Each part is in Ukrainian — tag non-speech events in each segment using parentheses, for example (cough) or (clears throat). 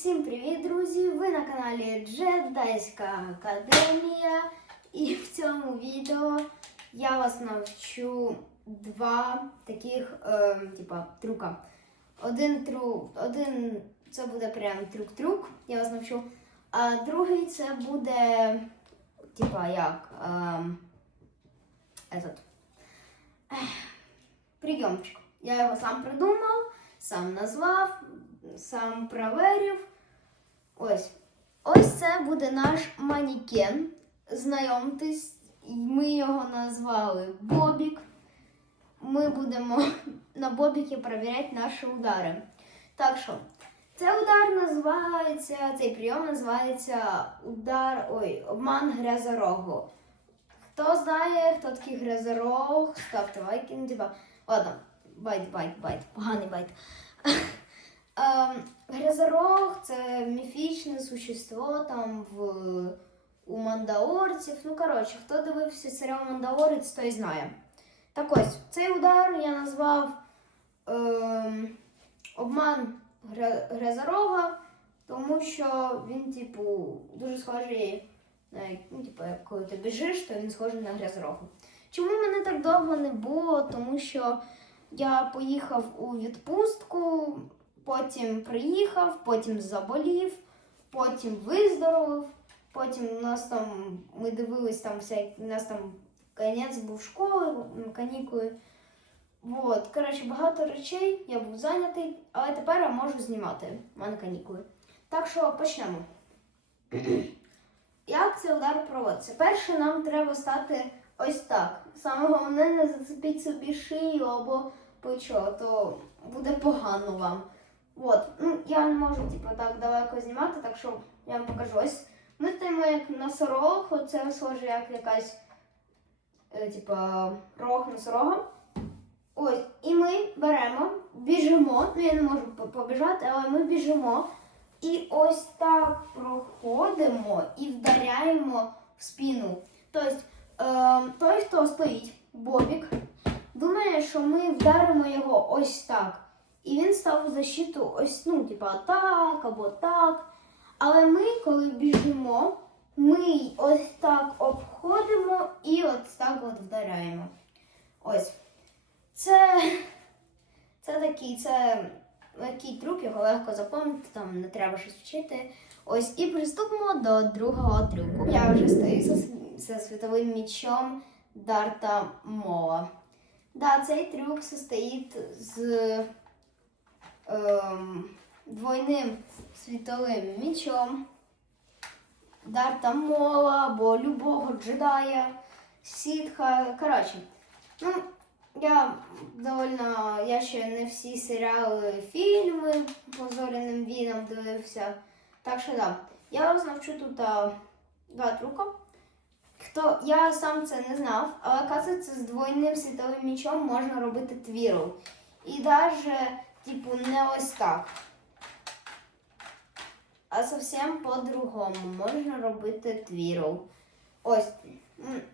Всім привіт, друзі! Ви на каналі Джедайська Академія. І в цьому відео я вас навчу два таких е, типа трюка. Один трюк, один це буде прям трюк-трюк, я вас навчу. А другий це буде, типа як е, этот, прийомчик. Я його сам придумав, сам назвав, сам проверив. Ось. Ось це буде наш манікен. Знайомтесь, ми його назвали Бобік. Ми будемо (laughs) на Бобіки перевіряти наші удари. Так що, цей удар називається, цей прийом називається удар, ой, обман грязорогу. Хто знає, хто такий грязорог, ставте лайки. Ну, ладно, байт, байт, байт, поганий байт. (laughs) Ем, Грязорог це міфічне существо там в, у мандаорців. Ну, коротше, хто дивився серіал Мандаорець, той знає. Так ось, цей удар я назвав ем, обман Грязорога, тому що він, типу, дуже схожий на ну, типу, коли ти біжиш, то він схожий на грязорога. Чому мене так довго не було? Тому що я поїхав у відпустку, потім приїхав, потім заболів, потім виздоровив, потім у нас там ми дивились там всякі, у нас там конець був школи, канікули. Вот, коротше, багато речей, я був зайнятий, але тепер я можу знімати. У мене канікули. Так що почнемо. (clears throat) Як цей удар проводиться? Перше, нам треба стати ось так. Саме головне не зацепіть собі шию або плечо, то буде погано вам. От, ну я не можу типу, так далеко знімати, так що я вам покажу. Ось ми стоїмо як носорог, оце схоже як якась е, типа рог носорога. Ось, і ми беремо, біжимо. Ну я не можу по- побіжати, але ми біжимо. І ось так проходимо і вдаряємо в спину. Тобто, е, той, хто стоїть, Бобік, думає, що ми вдаримо його ось так. І він став у защиту ось, ну, типа, так або так. Але ми, коли біжимо, ми ось так обходимо і ось так от вдаряємо. Ось. Це, це такий, це такий трюк, його легко запам'ятати, там не треба щось вчити. Ось і приступимо до другого трюку. Я вже стою зі, зі світовим мічом Дарта Мола. Да, цей трюк состоїть з ем, двойним світовим мічом Дарта Мола або любого джедая, сітха. Коротше, ну, я довольно, я ще не всі серіали, фільми по зоряним війнам дивився. Так що да, я вас навчу тут а, два трюка. Хто я сам це не знав, але оказується, з двойним світовим мічом можна робити твірл. І навіть, типу, не ось так. А зовсім по-другому можна робити твірл. Ось.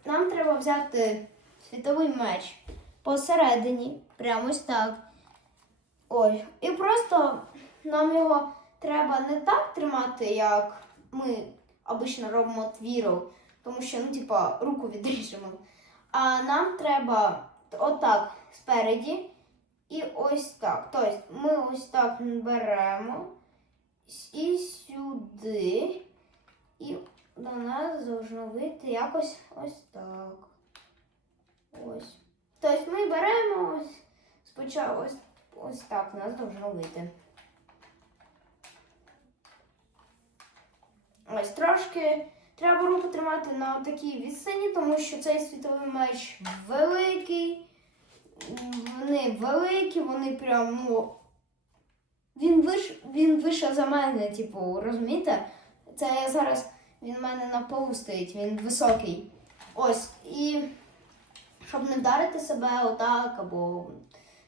Нам треба взяти світовий меч посередині, прямо ось так. Ой. І просто нам його треба не так тримати, як ми обично робимо твірл, тому що, ну, типа, руку відріжемо. А нам треба отак спереді і ось так. Тобто ми ось так беремо і сюди, і до нас должно вийти якось ось так. Ось. Тобто ми беремо ось спочатку ось, ось так у нас должно вийти. Ось трошки треба руку тримати на такій відстані, тому що цей світовий меч великий. Вони великі, вони прям, ну. Він виш, він вище за мене, типу, розумієте? Це я зараз він в мене на полу стоїть, він високий. Ось. І щоб не вдарити себе отак, або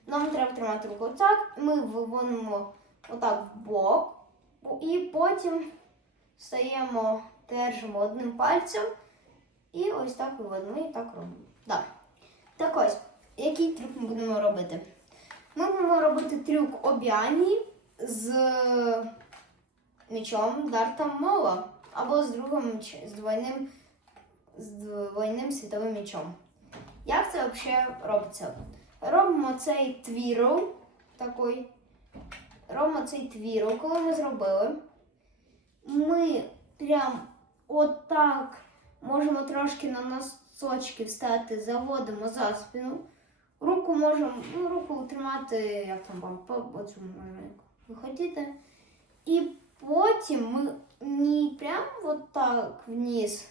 нам треба тримати руку отак. Ми виводимо отак в бок. І потім стаємо, держимо одним пальцем і ось так виводимо і так робимо. Да. Так ось, який трюк ми будемо робити? Ми будемо робити трюк обіані з мечом Дартом Мола або з другим з двойним, з двойним світовим мечом. Як це взагалі робиться? Робимо цей твірл такий. Робимо цей твірл, коли ми зробили. Ми прям отак можемо трошки на носочки встати, заводимо за спину. Руку можемо, ну, руку тримати, як там вам по цьому можна як ви хотіте. І потім ми не прям от так вниз,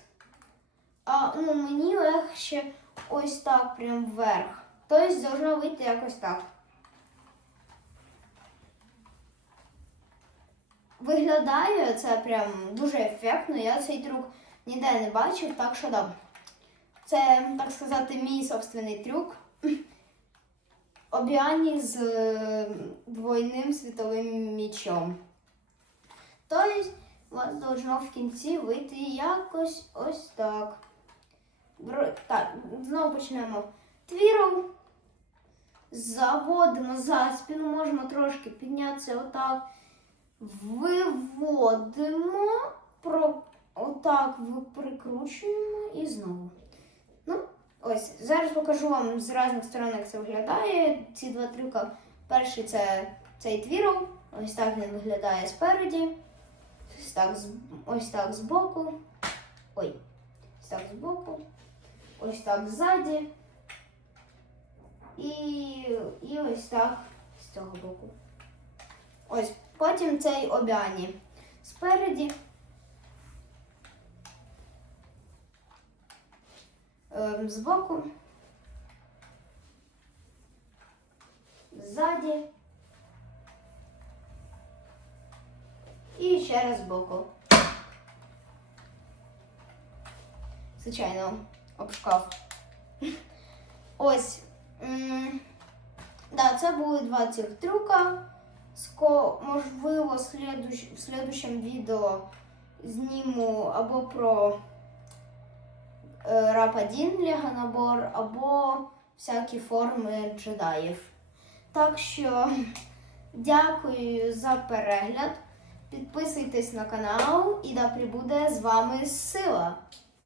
а ну, мені легше ось так прям вверх. Тобто должно вийти якось так. Виглядає це прям дуже ефектно. Я цей трюк ніде не бачив, так що да. Це, так сказати, мій собственний трюк. Обіані з двойним світовим мічом. Тобто, у вас должно в кінці вийти якось ось так. Так, знову почнемо. Твірл. Заводимо за спину, можемо трошки піднятися отак. Виводимо, про, отак прикручуємо і знову. Ось, зараз покажу вам з різних сторон, як це виглядає. Ці два трюка. Перший це цей твірл. Ось так він виглядає спереді. Ось так, ось так збоку. Ой, ось так збоку. Ось так ззаді. І, і ось так з цього боку. Ось потім цей обяні. Спереді. Збоку. Ззаді. І ще раз збоку. Звичайно, об шкаф. Ось. Да, це були два цих трюка. Можливо, в слідущому відео зніму або про е, рап 1 Лего набор, або всякі форми джедаїв. Так що дякую за перегляд. Підписуйтесь на канал і да прибуде з вами сила.